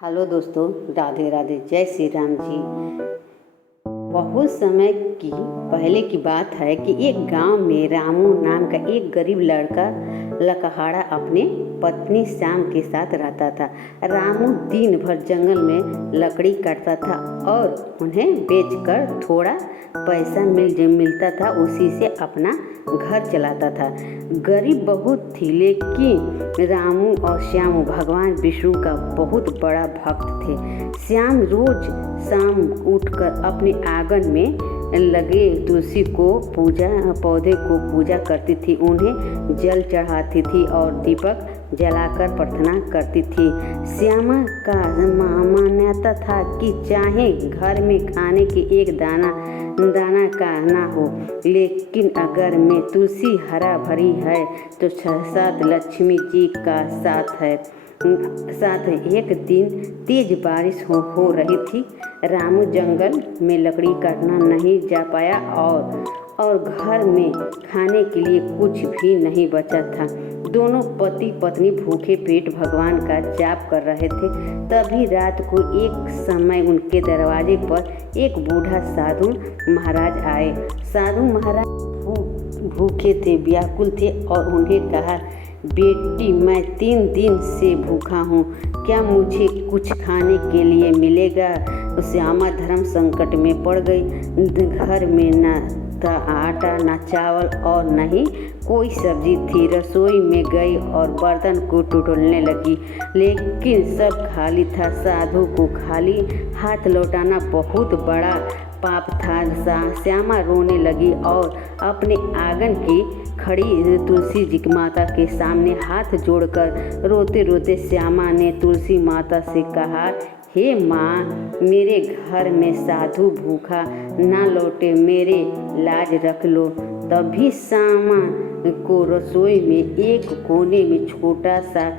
Hello दोस्तों, राधे राधे, जय श्री राम जी। बहुत समय की पहले की बात है कि एक गांव में रामू नाम का एक गरीब लड़का लकहाड़ा अपने पत्नी श्याम के साथ रहता था। रामू दिन भर जंगल में लकड़ी काटता था और उन्हें बेचकर थोड़ा पैसा मिलता था, उसी से अपना घर चलाता था। गरीब बहुत थी, लेकिन रामू और श्याम भगवान विष्णु का बहुत बड़ा भक्त थे। श्याम रोज शाम उठकर अपने आंगन में लगे तुलसी को पौधे को पूजा करती थी, उन्हें जल चढ़ाती थी और दीपक जलाकर प्रार्थना करती थी। श्यामा का मान्यता था कि चाहे घर में खाने के एक दाना का ना हो, लेकिन अगर में तुलसी हरा भरी है तो साथ लक्ष्मी जी का साथ है। एक दिन तेज बारिश हो रही थी। रामू जंगल में लकड़ी काटना नहीं जा पाया और घर में खाने के लिए कुछ भी नहीं बचा था। दोनों पति पत्नी भूखे पेट भगवान का जाप कर रहे थे। तभी रात को एक समय उनके दरवाजे पर एक बूढ़ा साधु महाराज आए। साधु महाराज भूखे थे, व्याकुल थे और उन्हें कहा, बेटी, मैं 3 दिन से भूखा हूँ, क्या मुझे कुछ खाने के लिए मिलेगा? श्यामा धर्म संकट में पड़ गई। घर में न था आटा, न चावल और न ही कोई सब्जी थी। रसोई में गई और बर्तन को टटोलने लगी, लेकिन सब खाली था। साधु को खाली हाथ लौटाना बहुत बड़ा पाप था। श्यामा रोने लगी और अपने आंगन की खड़ी तुलसी जी माता के सामने हाथ जोड़कर रोते रोते श्यामा ने तुलसी माता से कहा, हे माँ, मेरे घर में साधु भूखा ना लौटे, मेरे लाज रख लो। तभी श्यामा को रसोई में एक कोने में छोटा सा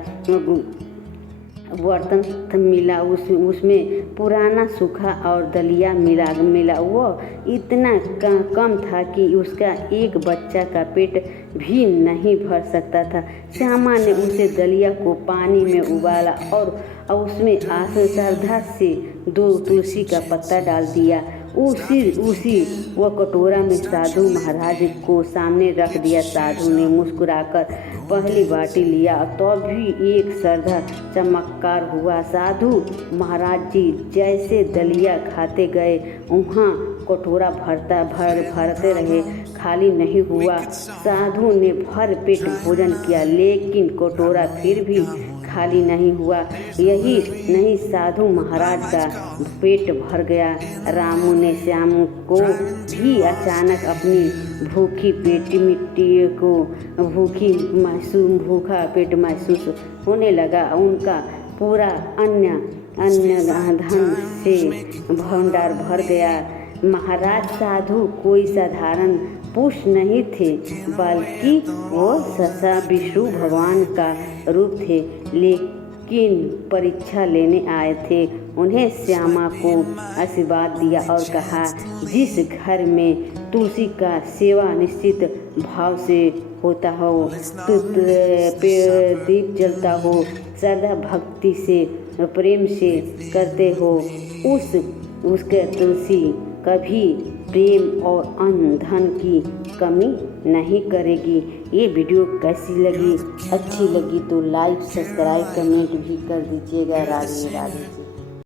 बर्तन मिला। उसमें पुराना सूखा और दलिया मिला। वो इतना कम था कि उसका एक बच्चा का पेट भी नहीं भर सकता था। श्यामा ने उसे दलिया को पानी में उबाला और उसमें श्रद्धा से 2 तुलसी का पत्ता डाल दिया। उसी वह कटोरा में साधु महाराज को सामने रख दिया। साधु ने मुस्कुराकर पहली बाटी लिया, तो भी एक श्रद्धा चमत्कार हुआ। साधु महाराज जी जैसे दलिया खाते गए, वहाँ कटोरा भरते रहे, खाली नहीं हुआ। साधु ने भर पेट भोजन किया, लेकिन कटोरा फिर भी खाली नहीं हुआ। यही नहीं, साधु महाराज का पेट भर गया। रामू ने श्याम को भी अचानक अपनी भूखा पेट महसूस होने लगा। उनका पूरा अन्य धन से भंडार भर गया। महाराज साधु कोई साधारण पुरुष नहीं थे, बल्कि वो ससा विष्णु भगवान का रूप थे, लेकिन परीक्षा लेने आए थे। उन्हें श्यामा को आशीर्वाद दिया और कहा, जिस घर में तुलसी का सेवा निश्चित भाव से होता हो, दीप जलता हो, श्रद्धा भक्ति से प्रेम से करते हो, उसके तुलसी कभी प्रेम और अन्न धन की कमी नहीं करेगी। ये वीडियो कैसी लगी? अच्छी लगी तो लाइक, सब्सक्राइब, कमेंट भी कर दीजिएगा। राधे राधे।